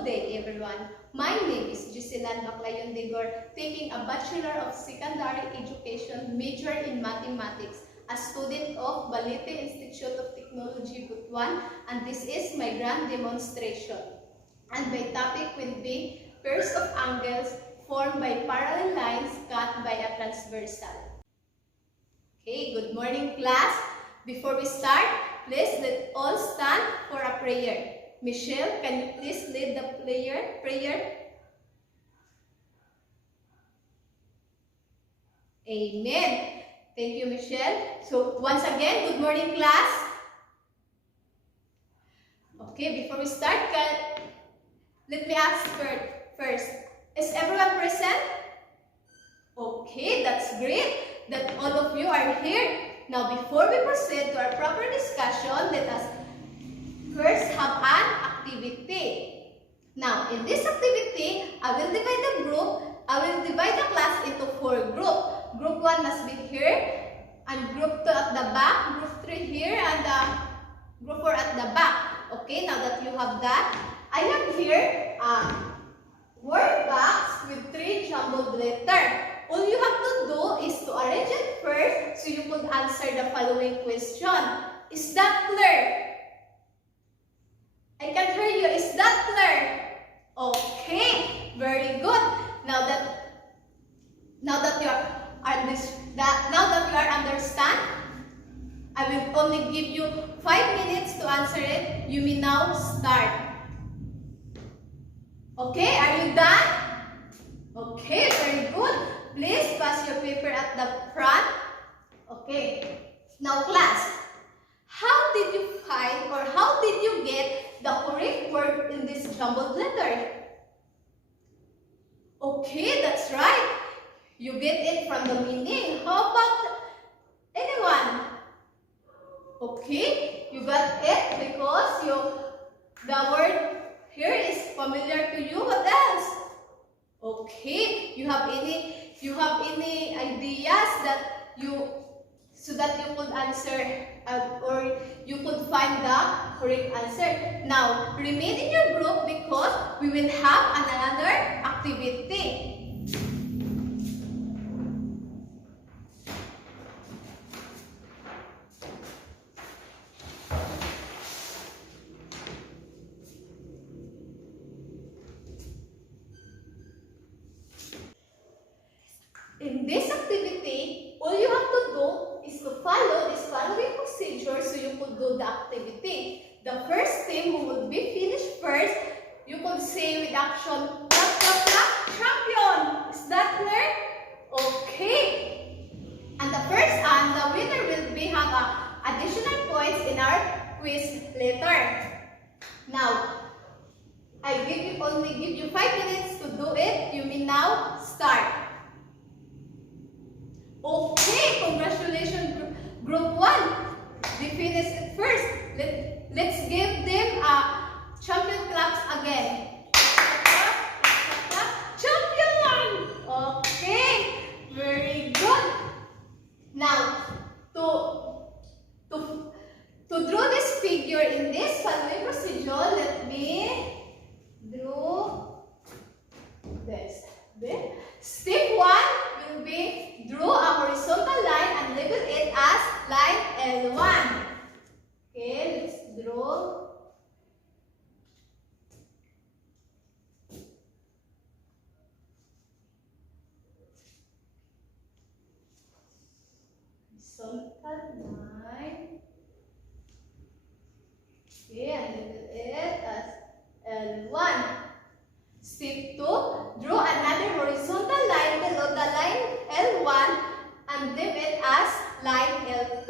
Good day, everyone. My name is Jusilan Baclayon Digor, taking a Bachelor of Secondary Education major in Mathematics, a student of Balete Institute of Technology, Butuan, and this is my grand demonstration. And my topic will be pairs of angles formed by parallel lines cut by a transversal. Okay, good morning, class. Before we start, please let all stand for a prayer. Michelle, can you please lead the prayer? Amen. Thank you, Michelle. So, once again, good morning, class. Okay, before we start, let me ask first. Is everyone present? Okay, that's great that all of you are here. Now, before we proceed to our proper discussion, let us first have an activity. Now, in this activity, I will divide the class into 4 groups. Group 1 must be here, and group 2 at the back, group 3 here, and group 4 at the back. Okay, now that you have that, I have here a word box with 3 jumbled letters. All you have to do is to arrange it first so you could answer the following question. Is that clear? I can hear you. Is that clear? Okay, very good. Now that you understand, I will only give you 5 minutes to answer it. You may now start. Okay, are you done? Okay, very good. Please pass your paper at the front. Okay. Now, class, how did you find or how did you get the correct word in this jumbled letter? Okay, that's right. You get it from the meaning. How about anyone? Okay, you got it because the word here is familiar to you. What else? Okay, you have any ideas that you could answer or you could find the correct answer. Now, remain in your group because we will have another activity. In this activity, all you have to do is to follow this following procedure so you could do the activity. The first team who would be finished first, you could say with action, clap, clap, clap, champion! Is that clear? Okay. And the winner will be have additional points in our quiz later. Now, I only give you 5 minutes to do it. You may now start. Okay, congratulations, group 1. They finished it first. Let's give them champion claps again. Champion! Okay, very good. Now, to draw this figure in this following procedure, let me draw this. Step 1 will be draw a horizontal line and label it as line L1. Okay, let's draw. Horizontal line. Okay, and label it as L1. Step 2, draw another horizontal line below the line L1 and leave it as line L2.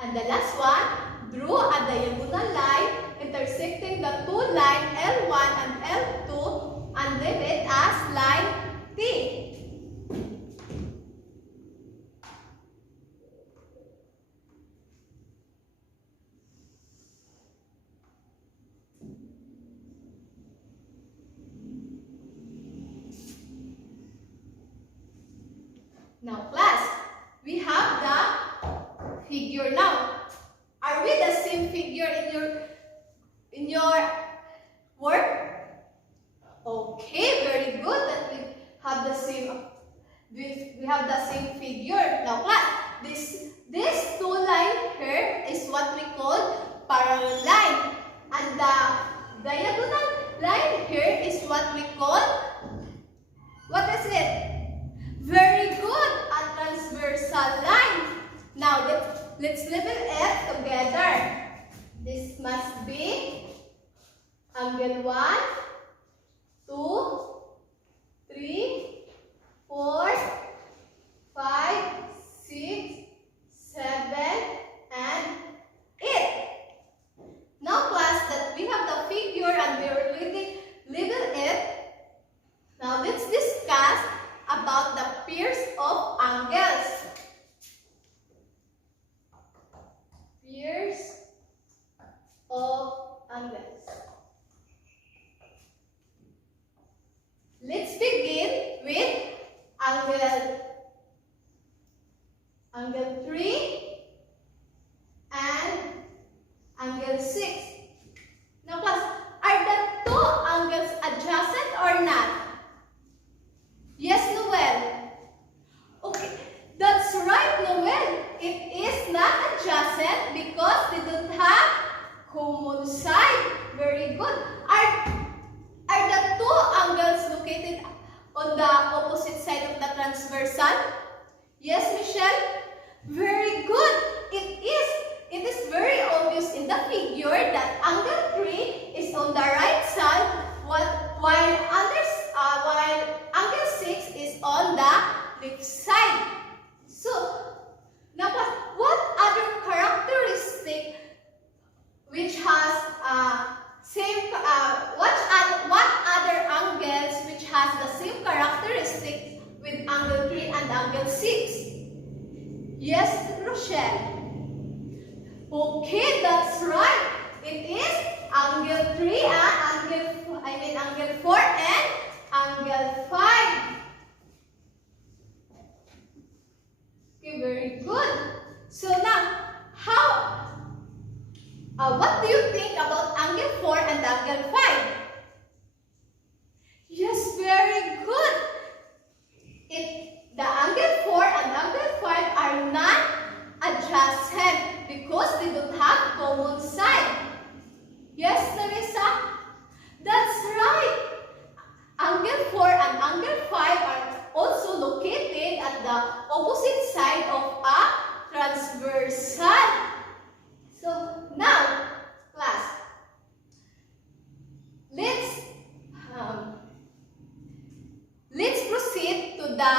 And the last one, draw a diagonal line intersecting the two lines L1 and L2 and leave it as line T. Now class, we have the figure now. Are we the same figure in your work? Okay, very good that we have the same figure. Now class, this two line here is what we call parallel line, and the diagonal line here is what we call, what is it? Very good, a transversal line. Now let's label it together. This must be angle 1, 2, 3, 4, 5, 6, 7, and 8. Now class, that we have the figure and we already label it. Now let's discuss about the pairs of angles. Pairs of angles. Let's begin with angle 3 and angle 6. Now class, are the two angles adjacent or not? Yes, Noel. Okay, that's right, Noel. It is not adjacent because they don't have common side. Very good. Are the two angles located on the opposite side of the transversal? Yes, Michelle? Very good. It is very obvious in the figure that angle 3 is on the right side while angle 6 is on the left side. So, now what other characteristic which has what other angles which has the same characteristic with angle 3 and angle 6? Yes, Rochelle. Okay, that's right. It is angle 3 and angle 4 and angle 5. Okay, very good. So now, what do you think about angle 4 and angle 5? Yes, very good. The angle 4 and angle 5 are not adjacent because they don't have common side. Yes, Larissa? That's right. Angle 4 and angle 5 are also located at the opposite side of a transversal. So now, class, let's proceed to the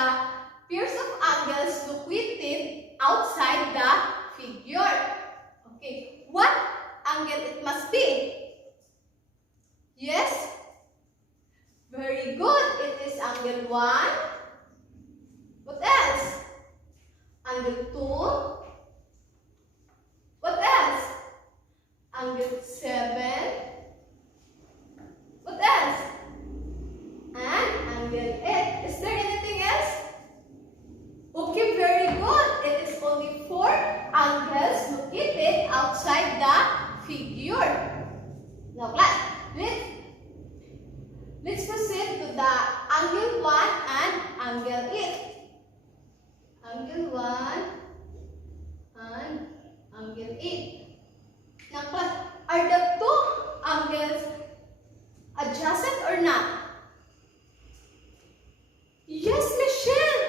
pairs of angles located outside the figure. Okay, what angle it must be? Yes? Very good. It is angle 1. What else? Angle 2. What else? Angle 7. What else? And angle 8. Is there anything else? Okay, very good. It is only 4 angles located outside the figure. Now class, let's proceed to the angle 1 and angle 8. Angle 1 and angle 8. Now class, are the two angles adjacent or not? Yes, Michelle.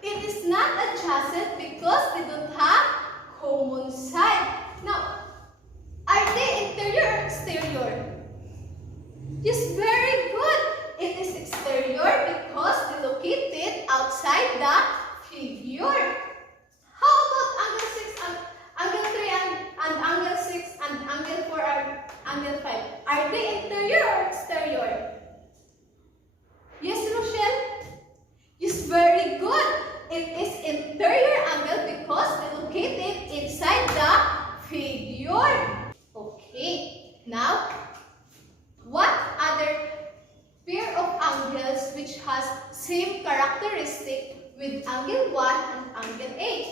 It is not adjacent because they don't have common side. Now, are they interior or exterior? Yes, very good. It is exterior because they located outside the figure. How about angle 6 and angle 3 and angle 6 and angle 4 and angle 5? Are they interior or exterior? Yes, Rochelle? Yes, very good. It is interior angle because they located inside the figure. Okay, now what other pair of angles which has same characteristic with angle 1 and angle 8.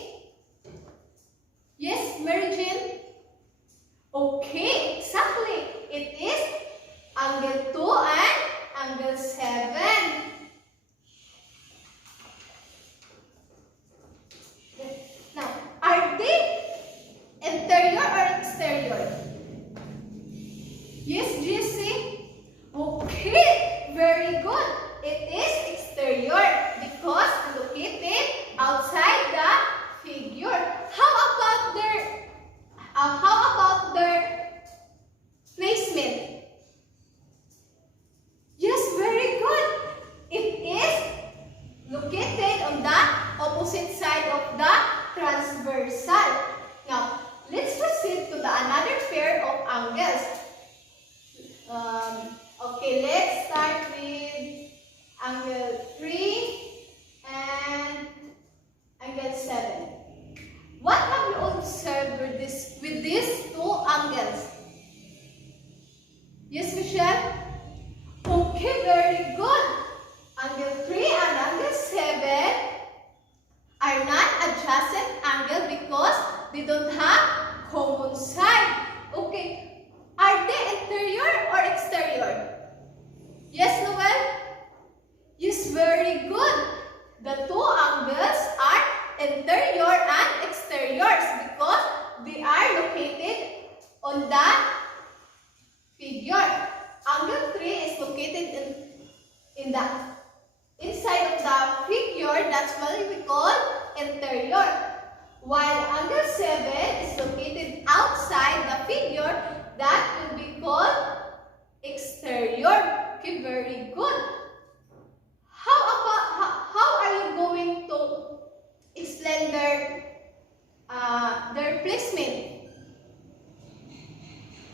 Yes, Mary Jane? Okay, exactly. It is angle 2 and angle 7. Now, are they interior or exterior? Yes, Jesse? Okay, very good. It is exterior because located outside the figure. How about their placement? Yes, very good. It is located on the opposite side of the transversal. Now, let's proceed to the another pair of angles. Okay, let's start with angle 3 and angle 7. What have you observed with these two angles? Yes, Michelle? Okay, very good. Angle 3 and angle 7 are not adjacent angle because they don't have common side. Okay, are they interior or exterior? Yes, Noel? Yes, very good. The two angles are interior and exteriors because they are located on the figure. Angle 3 is located in the inside of the figure. That's why we call interior. While angle 7 is located outside the figure, that will be called exterior. Okay, very good. How are you going to explain their placement?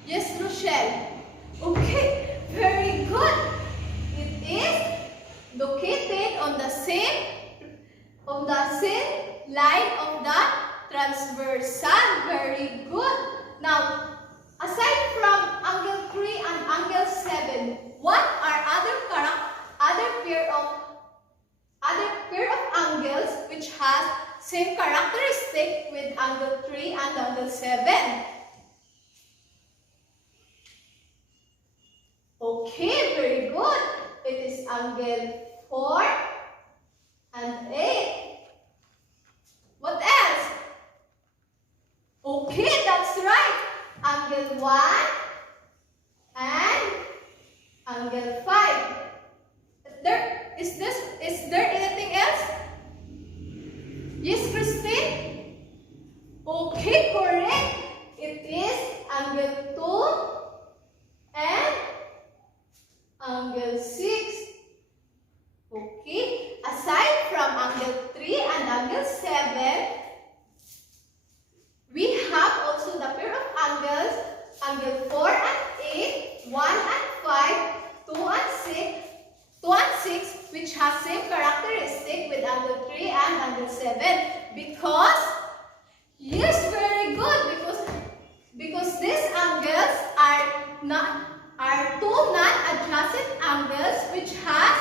Yes, Rochelle. Okay, very good. It is located on the same line of the transversal. Very good. Now, aside from angle 3 and angle 7, what are other pair of angles which has same characteristic with angle 3 and angle 7? Okay, very good. It is angle 4 and 8. What else? Okay, that's right. Angle 1 and angle 5. Is there anything else? Yes, Christine? Okay, correct. It is angle 2 and angle 6. Okay, aside from angle 3 and angle 7, we have also the pair of angles, angle 4 and 8, 1 and 5, 2 and 6, which has same characteristic with angle 3 and angle 7. Because, yes, very good, because these angles are two non-adjacent angles which has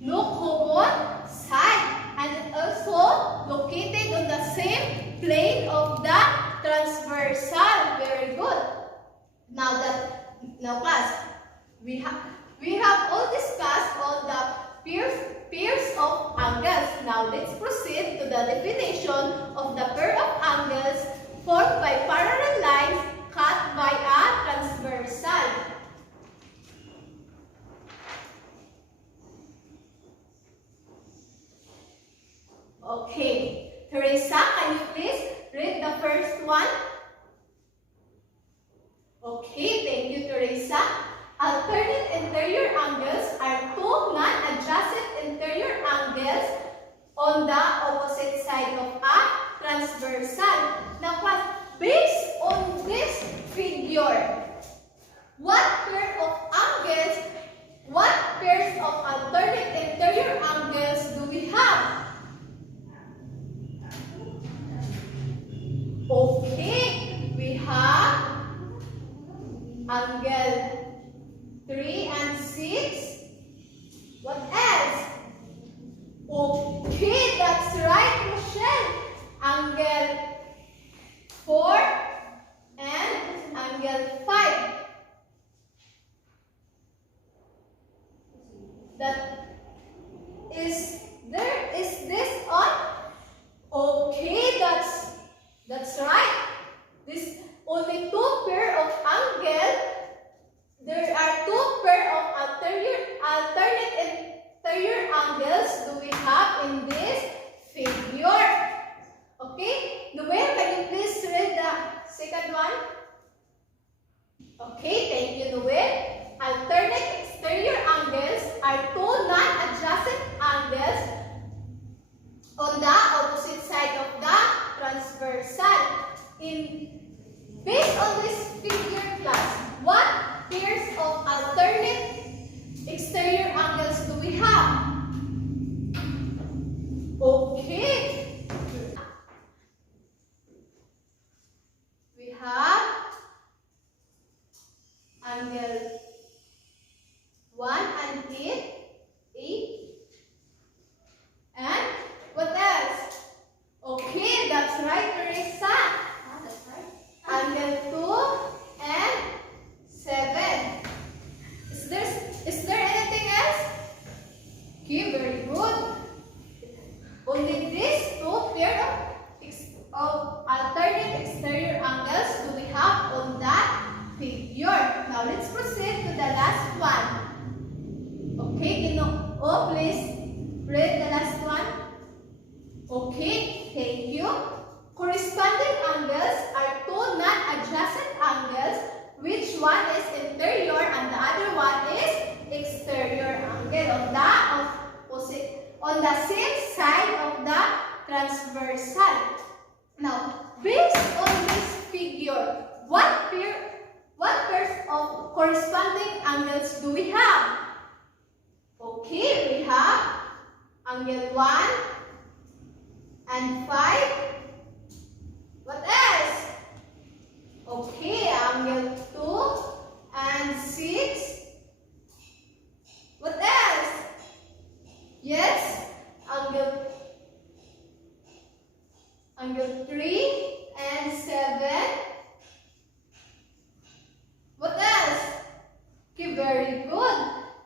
no common side and it also located on the same plane of the transversal. Very good. Now class, we have all discussed all the pairs of angles. Now let's proceed to the definition of the pair of angles formed by parallel lines cut by a transversal. Okay, Teresa, can you please read the first one? Okay, thank you, Teresa. Alternate interior angles are two non-adjacent interior angles on the opposite side of a transversal. Now, class, based on this figure, what pairs of alternate interior angles do we have? Okay, we have angle 3 and 6. What else? Okay, thank you, Noel. Alternate exterior angles are two non-adjacent angles on the opposite side of the transversal. Based on this figure class, what pairs of alternate exterior angles do we have? Okay. We have angle 1 and 8. And what else? Okay, that's right, Teresa. That's right. Angle 2 and 7. Is there anything else? Okay, very good. Only these two pair of alternate exterior angles do we have on that figure. Now let's proceed to the last one. Okay, please read the last one. Okay, thank you. Corresponding angles are two non-adjacent angles. Which one is interior and the other one is exterior angle on the same side of the transversal. Now, based on this figure, what pairs of corresponding angles do we have? Okay, we have angle 1 and 5. What else? Okay, angle 2 and 6. What else? Yes, angle 3 and 7. What else? Okay, very good.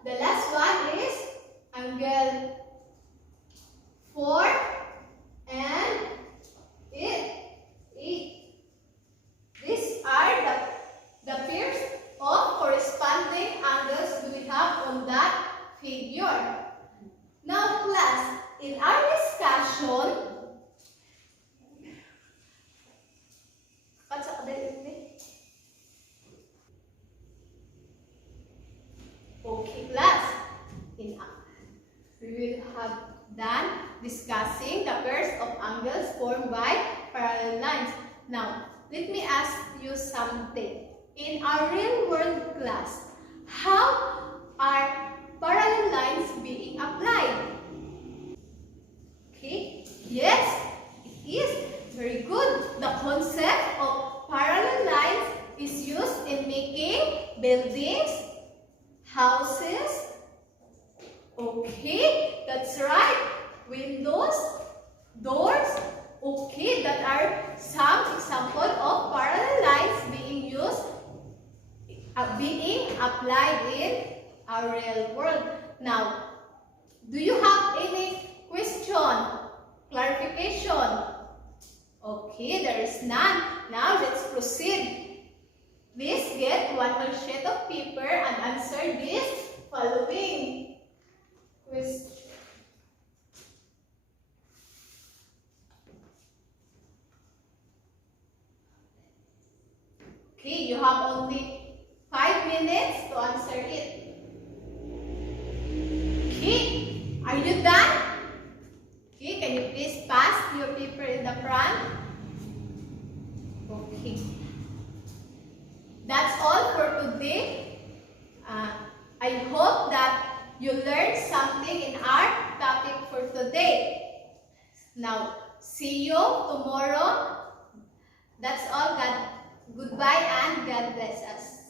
The last one is angle 4 and 8. These are the pairs of corresponding angles we have on that figure. Now class, in our discussion, okay class, we will have done discussing the pairs of angles formed by parallel lines. Now, let me ask you something. In our real world class, how are parallel lines being applied? Okay, yes, it is. Very good. The concept of parallel lines is used in making buildings, houses. Okay, that's right. Windows, doors. Okay, that are some examples of parallel lines being used, being applied in our real world. Now, do you have any question, clarification? Okay, there is none. Now, let's proceed. Please get one more sheet of paper and answer this following question. Okay, you have only 5 minutes to answer it. Okay, are you done? Okay, can you please pass your paper in the front? Okay. That's all for today. I hope that you learned something in our topic for today. Now, see you tomorrow. That's all. Goodbye and God bless us.